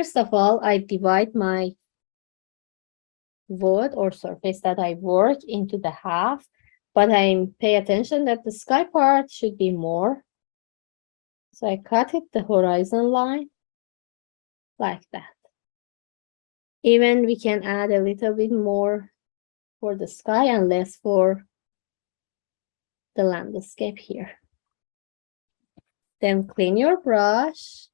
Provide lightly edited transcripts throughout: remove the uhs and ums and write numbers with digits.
First of all, I divide my wood or surface that I work into the half, but I pay attention that the sky part should be more. So I cut it the horizon line like that. Even we can add a little bit more for the sky and less for the landscape here. Then clean your brush.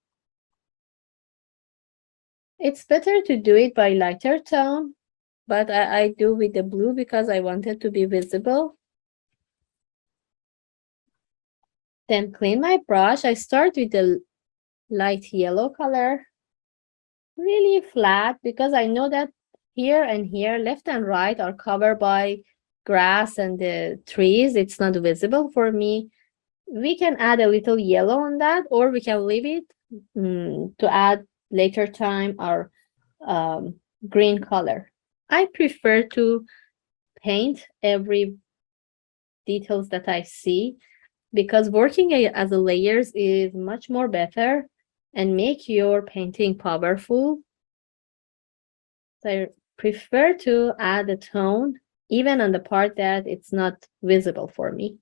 It's better to do it by lighter tone, but I do with the blue because I want it to be visible. Then clean my brush. I start with the light yellow color, really flat, because I know that here and here, left and right, are covered by grass and the trees. It's not visible for me. We can add a little yellow on that, or we can leave it to add later time our green color. I prefer to paint every details that I see, because working as a layers is much more better and make your painting powerful. So I prefer to add a tone even on the part that it's not visible for me.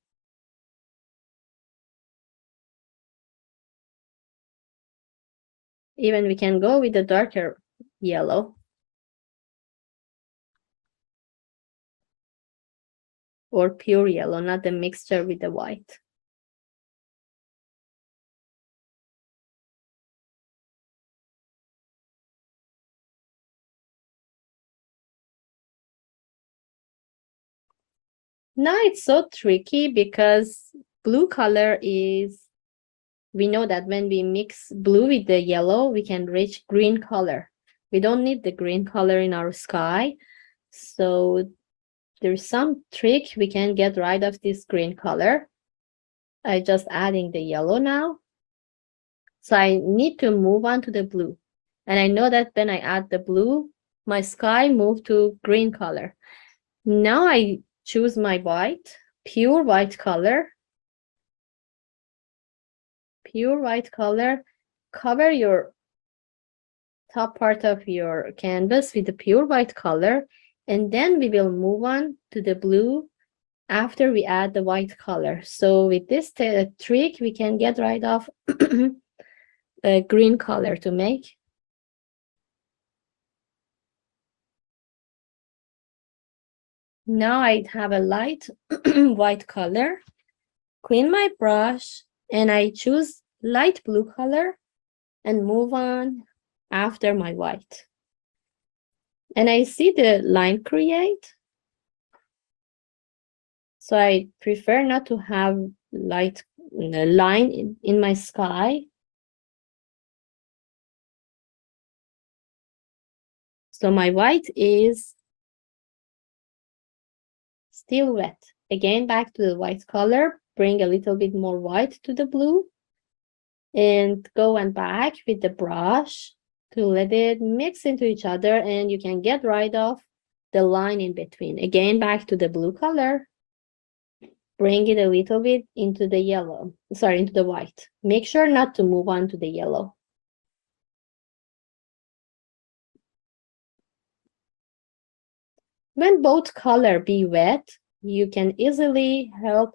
Even we can go with the darker yellow. Or pure yellow, not the mixture with the white. Now it's so tricky because blue color is, we know that when we mix blue with the yellow, we can reach green color. We don't need the green color in our sky. So there's some trick we can get rid of this green color. I just adding the yellow now. So I need to move on to the blue. And I know that when I add the blue, my sky moved to green color. Now I choose my white, pure white color. Pure white color, cover your top part of your canvas with the pure white color, and then we will move on to the blue after we add the white color. So with this trick, we can get rid of a green color to make. Now I have a light white color, clean my brush, and I choose light blue color and move on after my white. And I see the line create. So I prefer not to have light line in my sky. So my white is still wet. Again, back to the white color, bring a little bit more white to the blue, and go and back with the brush to let it mix into each other, and you can get rid of the line in between. Again, back to the blue color, bring it a little bit into the yellow, sorry, into the white. Make sure not to move on to the yellow. When both color be wet, you can easily help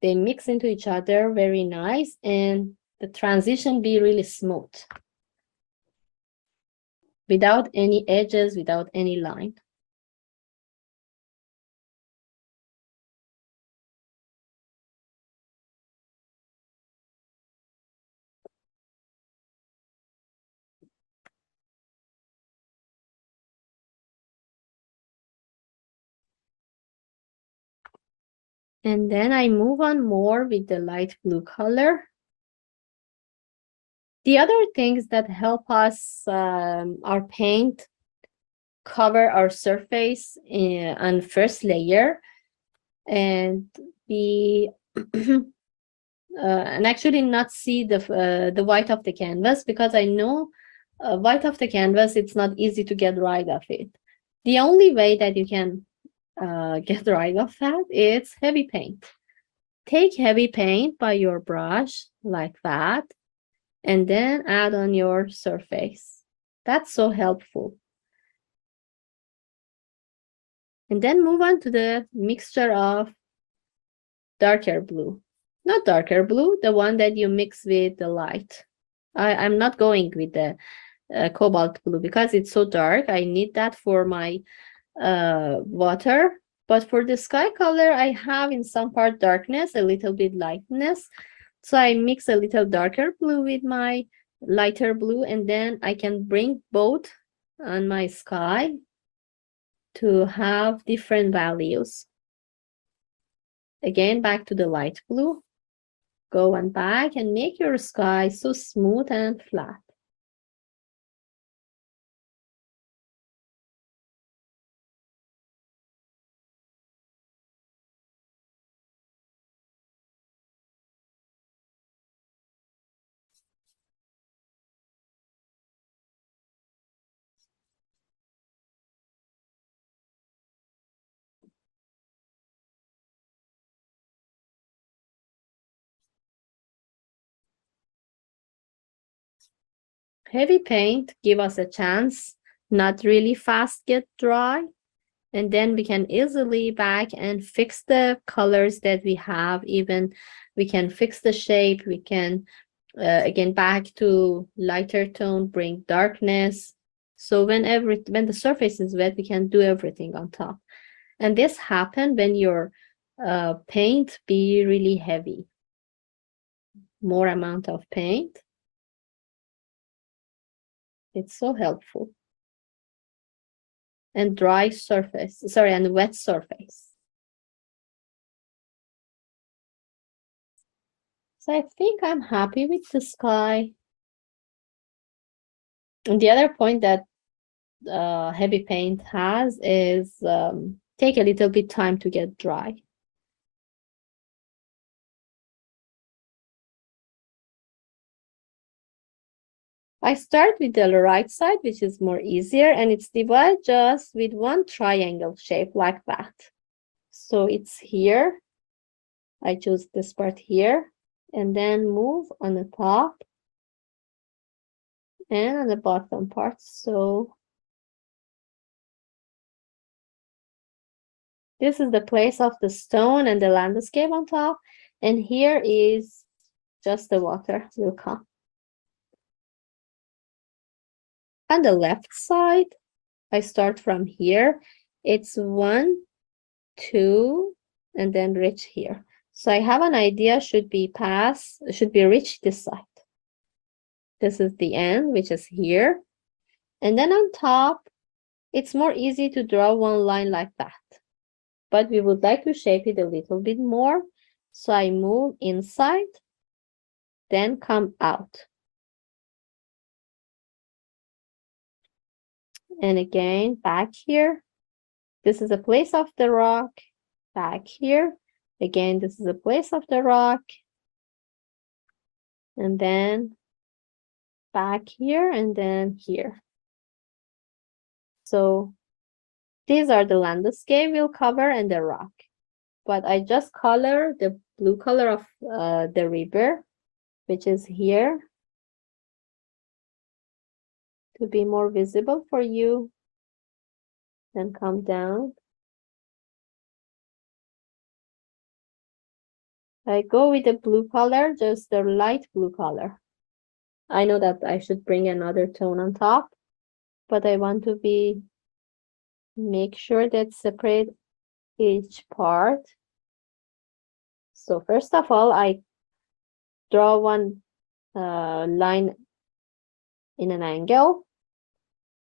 they mix into each other very nice, and the transition be really smooth without any edges, without any line. And then I move on more with the light blue color. The other things that help us, our paint, cover our surface on first layer, and be and actually not see the white of the canvas, because I know white of the canvas, it's not easy to get rid of it. The only way that you can get rid of that is heavy paint. Take heavy paint by your brush like that, and then add on your surface. That's so helpful. And then move on to the mixture of darker blue. Not darker blue, the one that you mix with the light. I'm not going with the cobalt blue because it's so dark. I need that for my water. But for the sky color, I have in some part darkness, a little bit lightness. So I mix a little darker blue with my lighter blue, and then I can bring both on my sky to have different values. Again, back to the light blue. Go and back and make your sky so smooth and flat. Heavy paint give us a chance, not really fast get dry, and then we can easily back and fix the colors that we have. Even we can fix the shape, we can again back to lighter tone, bring darkness. So when the surface is wet, we can do everything on top. And this happen when your paint be really heavy. More amount of paint. It's so helpful. And dry surface, sorry, and wet surface. So I think I'm happy with the sky. And the other point that heavy paint has is take a little bit time to get dry. I start with the right side, which is more easier, and it's divided just with one triangle shape like that. So it's here. I choose this part here, and then move on the top and on the bottom part. So this is the place of the stone and the landscape on top, and here is just the water will come. On the left side, I start from here. It's 1, 2, and then reach here. So I have an idea should be reached this side. This is the end, which is here. And then on top, it's more easy to draw one line like that. But we would like to shape it a little bit more. So I move inside, then come out. And again, back here. This is a place of the rock. Back here. Again, this is a place of the rock. And then back here and then here. So these are the landscape we'll cover and the rock. But I just color the blue color of the river, which is here, to be more visible for you. Then come down. I go with the blue color, just the light blue color. I know that I should bring another tone on top, but I want to make sure that separate each part. So first of all, I draw one line in an angle,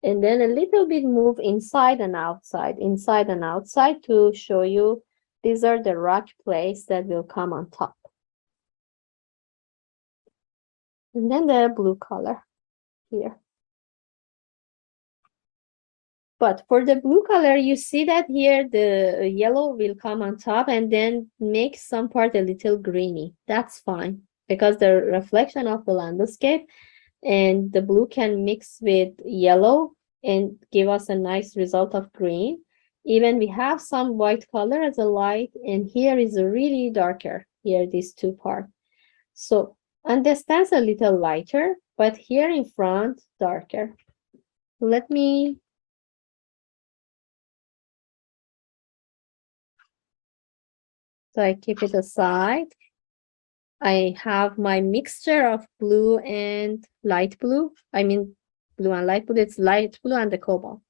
and then a little bit move inside and outside to show you these are the rock plates that will come on top. And then the blue color here. But for the blue color, you see that here the yellow will come on top and then make some part a little greeny. That's fine, because the reflection of the landscape and the blue can mix with yellow and give us a nice result of green. Even we have some white color as a light, and here is a really darker, here these two parts. So And the stands a little lighter, but here in front, darker. Let me So I keep it aside. I have my mixture of blue and light blue. I mean, blue and light blue. It's light blue and the cobalt.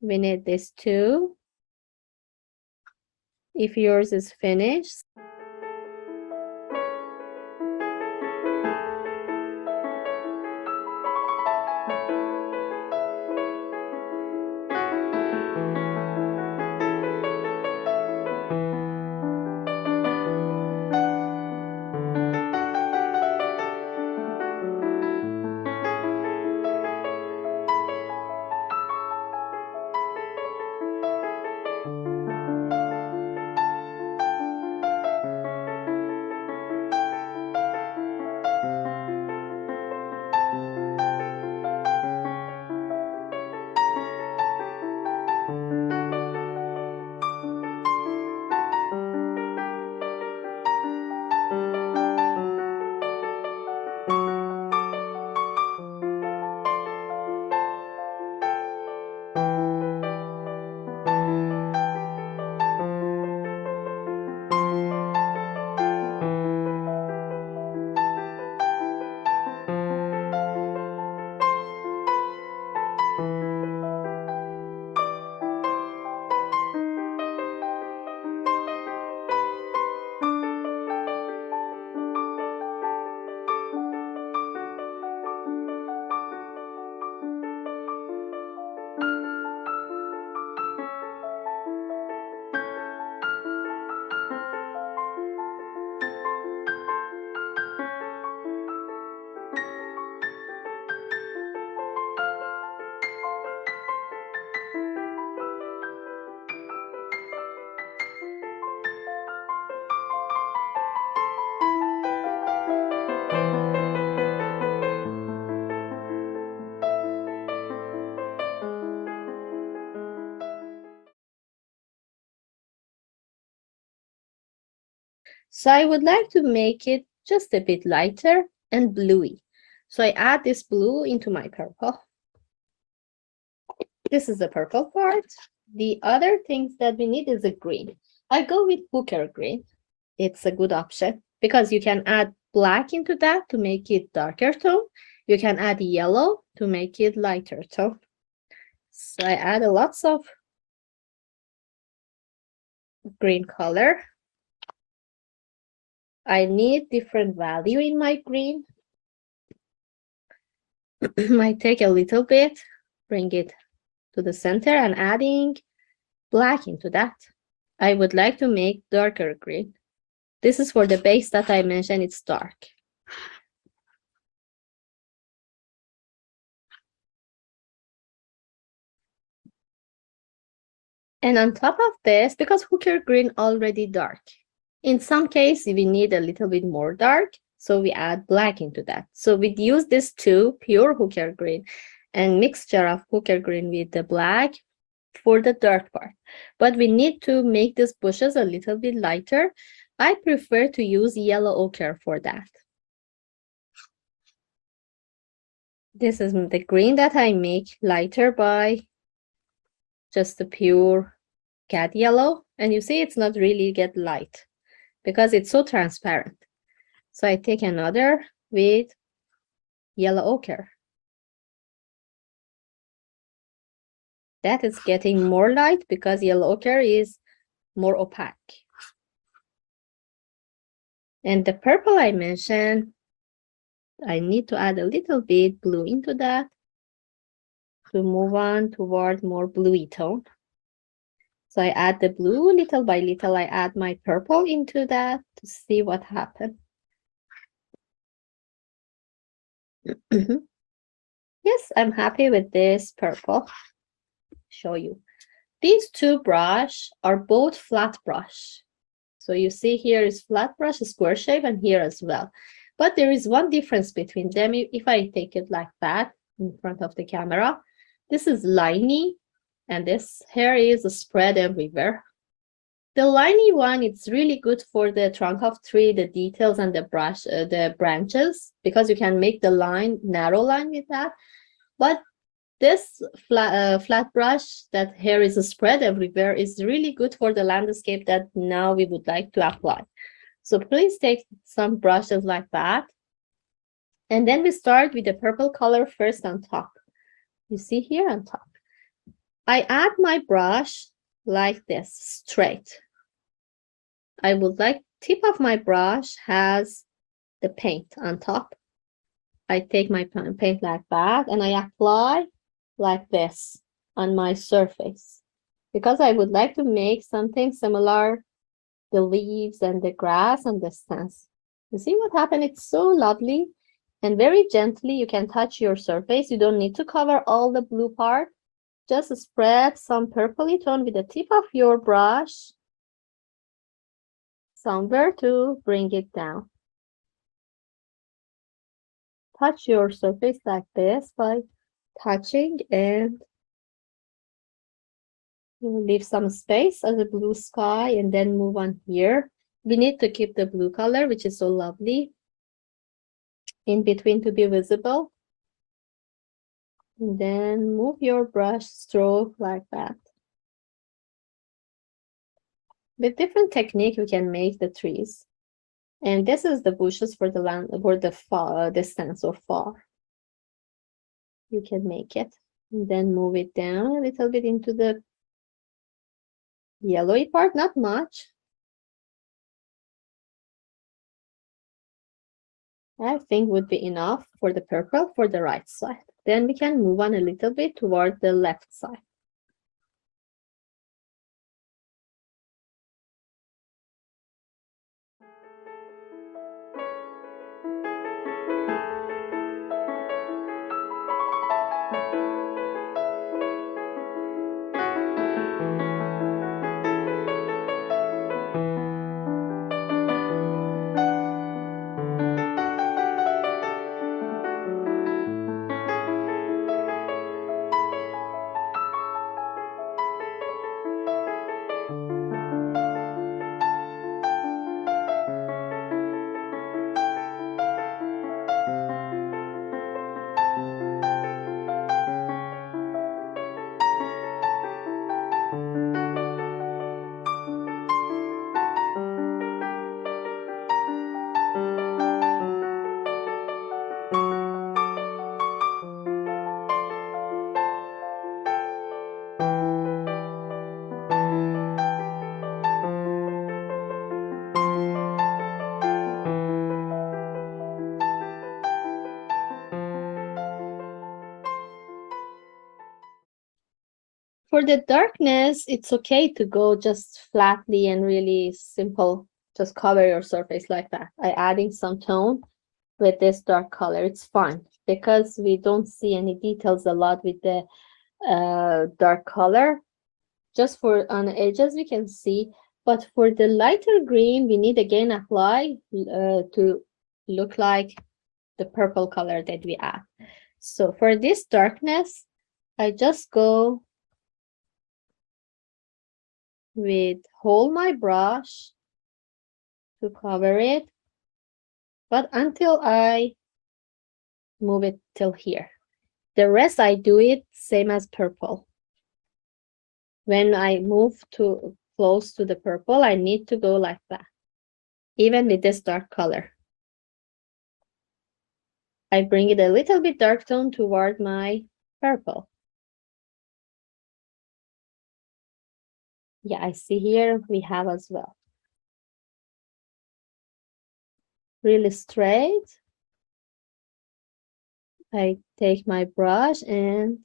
We need this too. If yours is finished. So I would like to make it just a bit lighter and bluey. So I add this blue into my purple. This is the purple part. The other things that we need is a green. I go with Hooker green. It's a good option because you can add black into that to make it darker tone. You can add yellow to make it lighter tone. So I add lots of green color. I need different value in my green. I take a little bit, bring it to the center and adding black into that. I would like to make darker green. This is for the base that I mentioned, it's dark. And on top of this, because Hooker green already dark, in some case we need a little bit more dark, so we add black into that. So we use this two, pure Hooker green and mixture of Hooker green with the black for the dark part. But we need to make these bushes a little bit lighter. I prefer to use yellow ochre for that. This is the green that I make lighter by just the pure cat yellow. And you see it's not really get light because it's so transparent. So I take another with yellow ochre. That is getting more light because yellow ochre is more opaque. And the purple I mentioned, I need to add a little bit blue into that to move on toward more bluey tone. So I add the blue little by little. I add my purple into that to see what happens. Yes, I'm happy with this purple. Show you. These two brush are both flat brush. So you see here is flat brush, square shape, and here as well. But there is one difference between them. If I take it like that in front of the camera, this is liney, and this hair is spread everywhere. The liney one, it's really good for the trunk of tree, the details and the branches, because you can make the line, narrow line with that. But this flat brush that here is spread everywhere is really good for the landscape that now we would like to apply. So please take some brushes like that. And then we start with the purple color first on top. You see here on top. I add my brush like this, straight. I would like tip of my brush has the paint on top. I take my paint like that and I apply like this on my surface because I would like to make something similar, the leaves and the grass and the stems. You see what happened? It's so lovely and very gently you can touch your surface. You don't need to cover all the blue part. Just spread some purpley tone with the tip of your brush somewhere to bring it down. Touch your surface like this by touching and leave some space as a blue sky and then move on here. We need to keep the blue color, which is so lovely, in between to be visible. And then move your brush stroke like that. With different technique, we can make the trees. And this is the bushes for the land, for the far distance or far. You can make it. And then move it down a little bit into the yellowy part, not much. I think would be enough for the purple for the right side. Then we can move on a little bit toward the left side. For the darkness, it's okay to go just flatly and really simple. Just cover your surface like that. I adding some tone with this dark color. It's fine because we don't see any details a lot with the dark color. Just for on the edges we can see, but for the lighter green, we need again apply to look like the purple color that we add. So for this darkness, I just go with hold my brush to cover it, but until I move it till here. The rest I do it same as purple. When I move to close to the purple, I need to go like that, even with this dark color. I bring it a little bit dark tone toward my purple. Yeah, I see here we have as well. Really straight. I take my brush and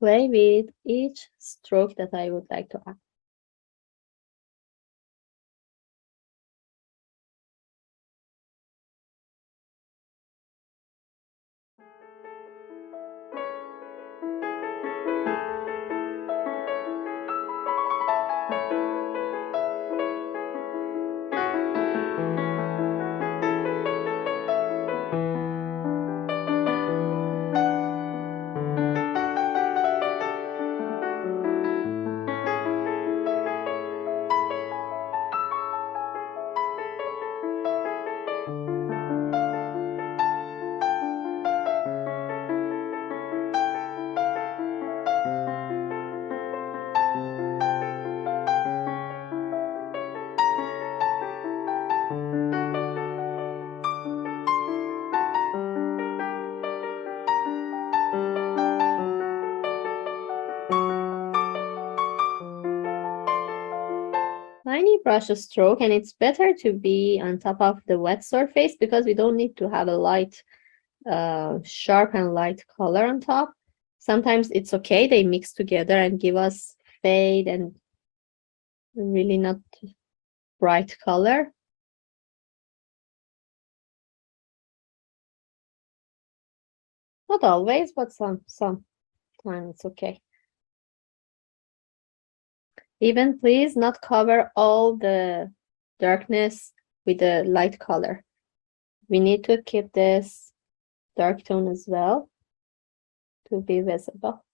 play with each stroke that I would like to add. tiny brush stroke, and it's better to be on top of the wet surface because we don't need to have a light, sharp and light color on top. Sometimes it's okay, they mix together and give us fade and really not bright color. Not always, but sometimes it's okay. Even please not cover all the darkness with the light color. We need to keep this dark tone as well to be visible.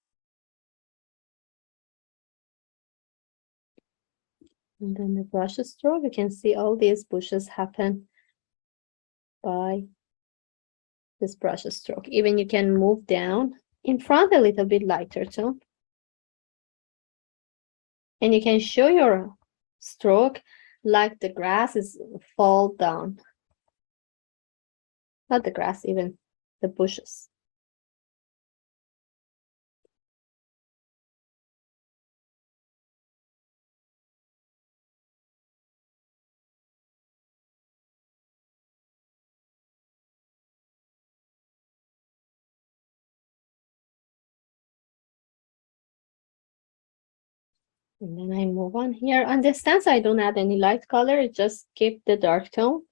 And then the brush stroke, you can see all these bushes happen by this brush stroke. Even you can move down in front a little bit lighter tone. And you can show your stroke like the grass is fall down. Not the grass, even the bushes. And then I move on here. On this stance, I don't add any light color, just keep the dark tone.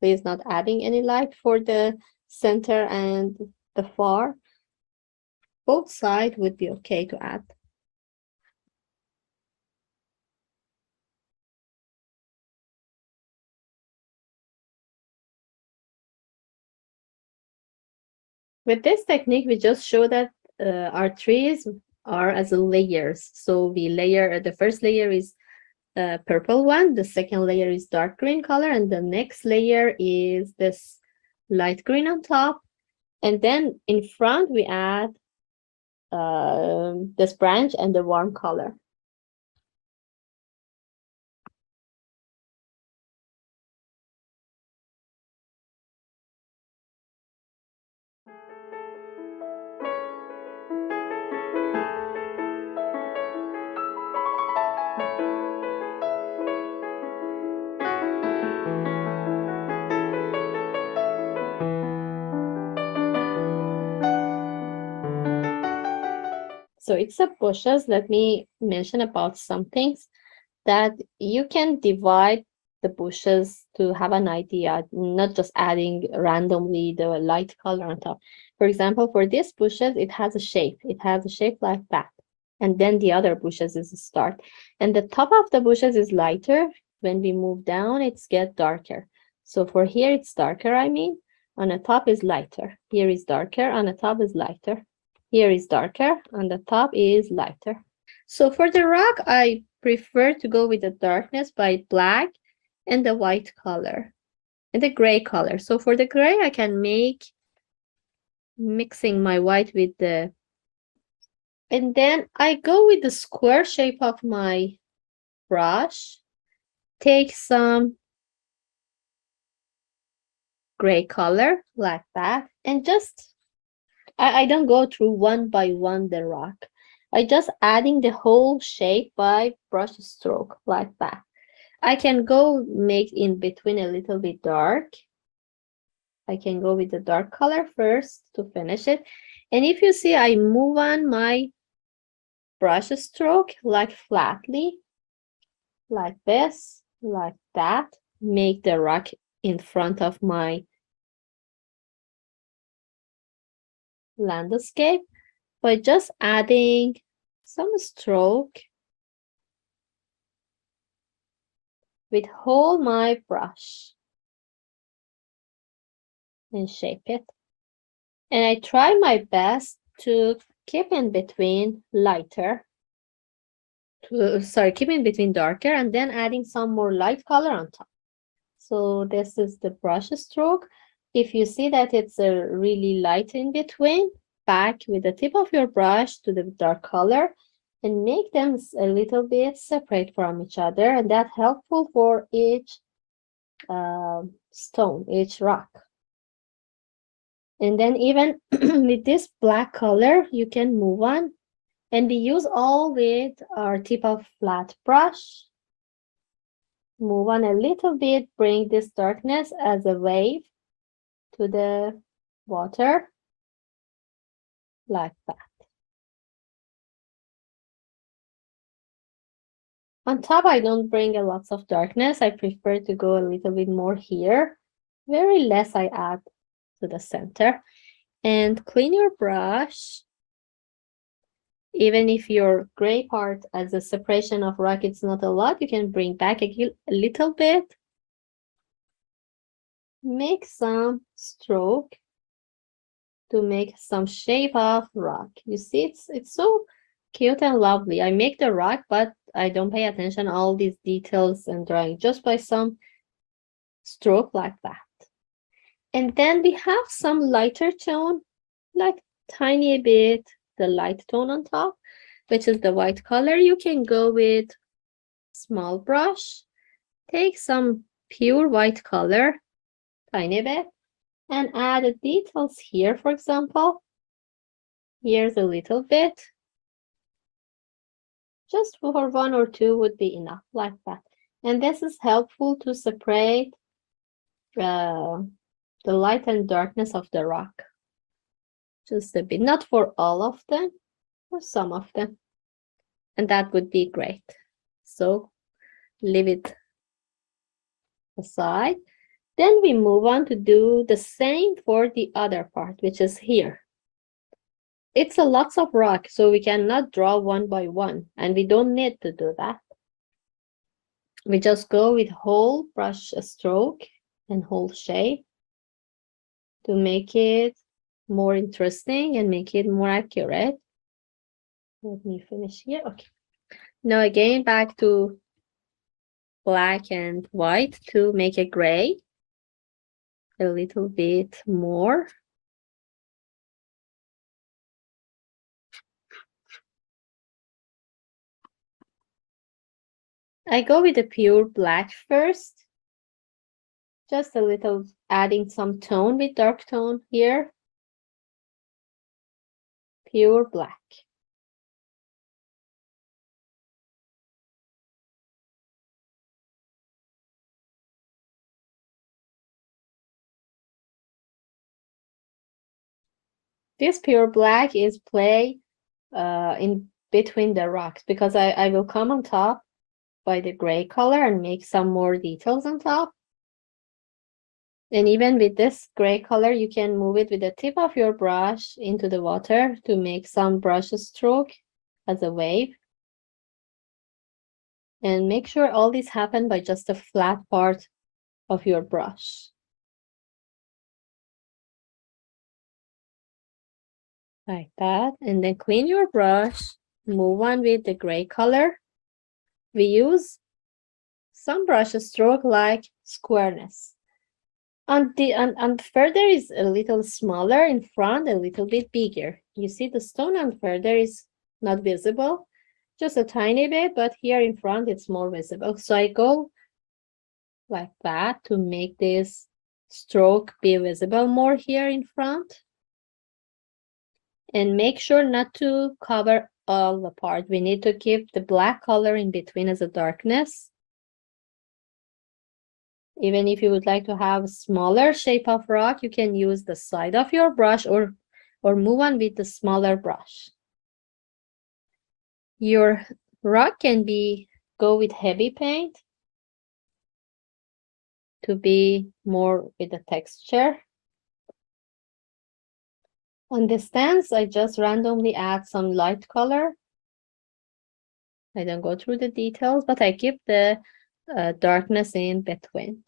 Please not adding any light for the center and the far. Both sides would be okay to add. With this technique, we just show that our trees are as layers. So we layer, the first layer is purple one, the second layer is dark green color, and the next layer is this light green on top. And then in front, we add this branch and the warm color. So it's a bushes. Let me mention about some things that you can divide the bushes to have an idea, not just adding randomly the light color on top. For example, for these bushes, it has a shape. It has a shape like that. And then the other bushes is a start. And the top of the bushes is lighter. When we move down, it's get darker. So for here, it's darker, I mean. On the top is lighter. Here is darker, on the top is lighter. Here is darker, on the top is lighter. So for the rock, I prefer to go with the darkness by black and the white color and the gray color. So for the gray, I can make mixing my white with the, and then I go with the square shape of my brush, take some gray color like that, and just, I don't go through one by one the rock. I just adding the whole shape by brush stroke like that. I can go make in between a little bit dark. I can go with the dark color first to finish it. And if you see, I move on my brush stroke like flatly, like this, like that, make the rock in front of my landscape by just adding some stroke with whole my brush and shape it. And I try my best to keep in between lighter, keep in between darker, and then adding some more light color on top. So this is the brush stroke. If you see that it's a really light in between, back with the tip of your brush to the dark color and make them a little bit separate from each other, and that's helpful for each stone, each rock. And then even with this black color, you can move on, and we use all with our tip of flat brush Move on a little bit, bring this darkness as a wave to the water, like that. On top, I don't bring a lot of darkness. I prefer to go a little bit more here. Very less I add to the center. And clean your brush. Even if your gray part as a separation of rock, it's not a lot, you can bring back a little bit. Make some stroke to make some shape of rock. You see, it's so cute and lovely. I make the rock, but I don't pay attention all these details and drawing just by some stroke like that. And then we have some lighter tone, like tiny bit, the light tone on top, which is the white color. You can go with small brush, take some pure white color, tiny bit, and add the details here, for example. Here's a little bit. Just for one or two would be enough, like that. And this is helpful to separate the light and darkness of the rock. Just a bit, not for all of them, for some of them. And that would be great. So leave it aside. Then we move on to do the same for the other part, which is here. It's a lots of rock, so we cannot draw one by one, and we don't need to do that. We just go with whole brush stroke and whole shape to make it more interesting and make it more accurate. Let me finish here. Okay. Now again, back to black and white to make a gray a little bit more. I go with the pure black first. Just a little, adding some tone with dark tone here. Pure black. This pure black is play in between the rocks, because I will come on top by the gray color and make some more details on top. And even with this gray color, you can move it with the tip of your brush into the water to make some brush stroke as a wave. And make sure all this happen by just the flat part of your brush. Like that. And then clean your brush, move on with the gray color. We use some brush stroke like squareness. And further is a little smaller, in front a little bit bigger. You see the stone on further is not visible, just a tiny bit, but here in front it's more visible. So I go like that to make this stroke be visible more here in front. And make sure not to cover all the part. We need to keep the black color in between as a darkness. Even if you would like to have a smaller shape of rock, you can use the side of your brush or move on with the smaller brush. Your rock can go with heavy paint to be more with the texture. On the stands, I just randomly add some light color. I don't go through the details, but I keep the darkness in between.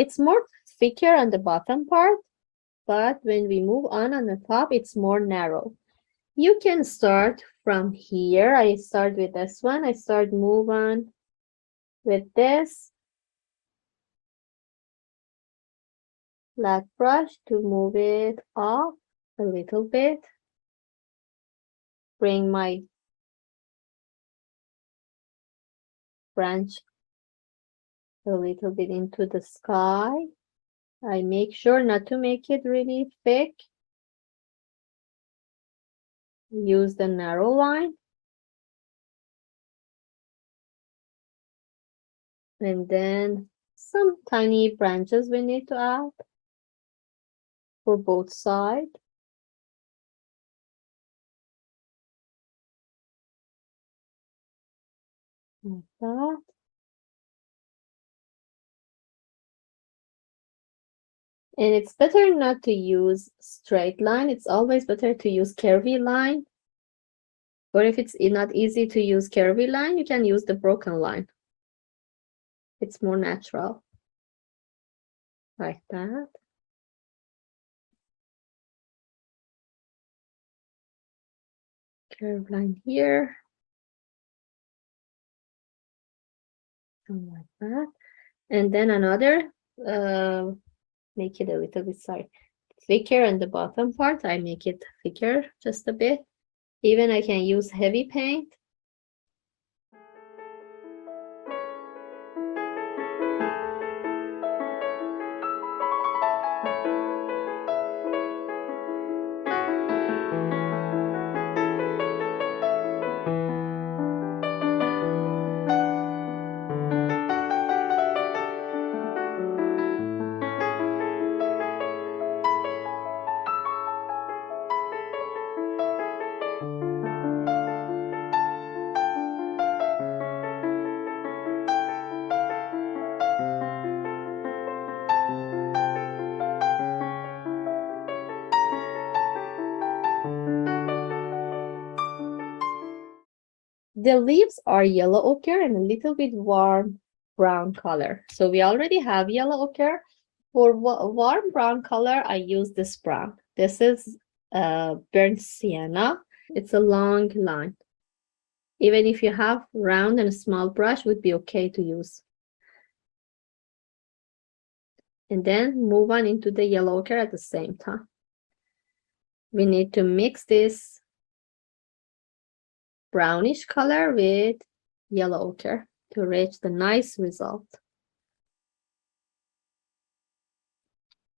It's more thicker on the bottom part, but when we move on the top, it's more narrow. You can start from here. I start with this one. I start move on with this black brush to move it off a little bit. Bring my branch a little bit into the sky. I make sure not to make it really thick. Use the narrow line. And then some tiny branches we need to add for both sides. Like that. And it's better not to use straight line. It's always better to use curvy line. Or if it's not easy to use curvy line, you can use the broken line. It's more natural. Like that. Curve line here. And like that. And then another, make it a little bit, sorry, thicker on the bottom part. I make it thicker just a bit. Even I can use heavy paint. The leaves are yellow ochre and a little bit warm brown color. So we already have yellow ochre. For warm brown color, I use this brown. This is burnt sienna. It's a long line. Even if you have round and a small brush, would be okay to use. And then move on into the yellow ochre at the same time. We need to mix this brownish color with yellow ochre to reach the nice result.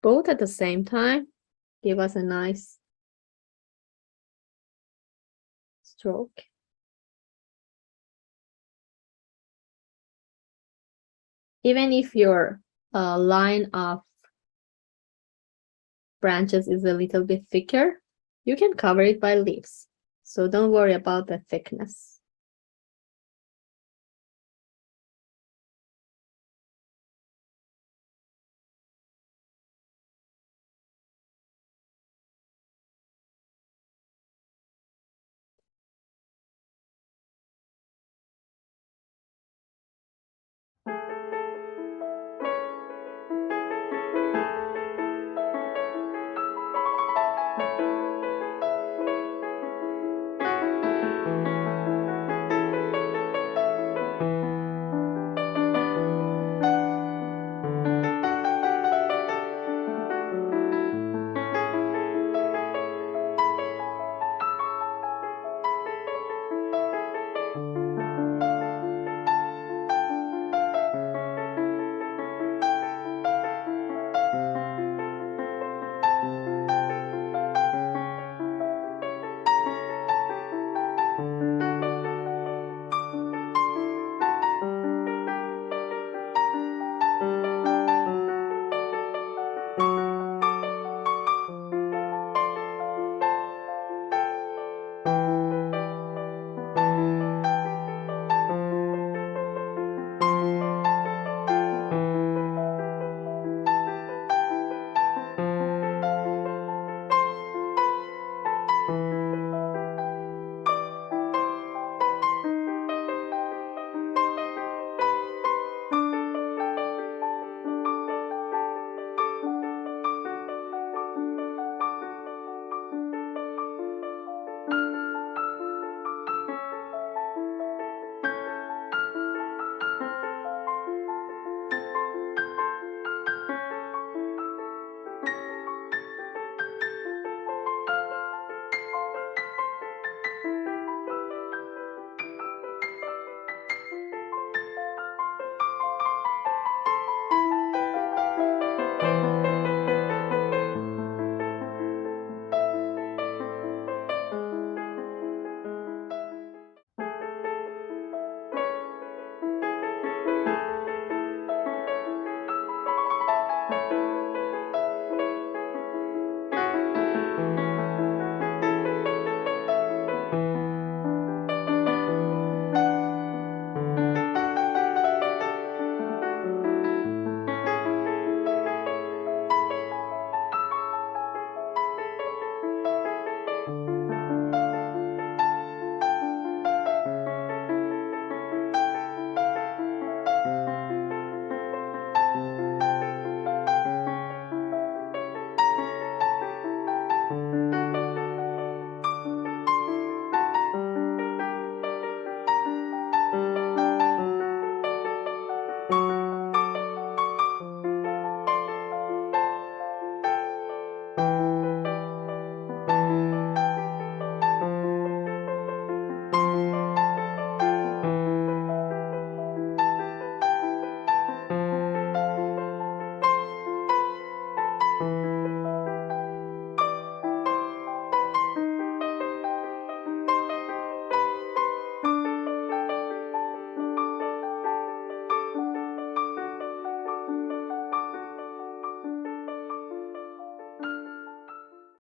Both at the same time give us a nice stroke. Even if your line of branches is a little bit thicker, you can cover it by leaves. So don't worry about the thickness.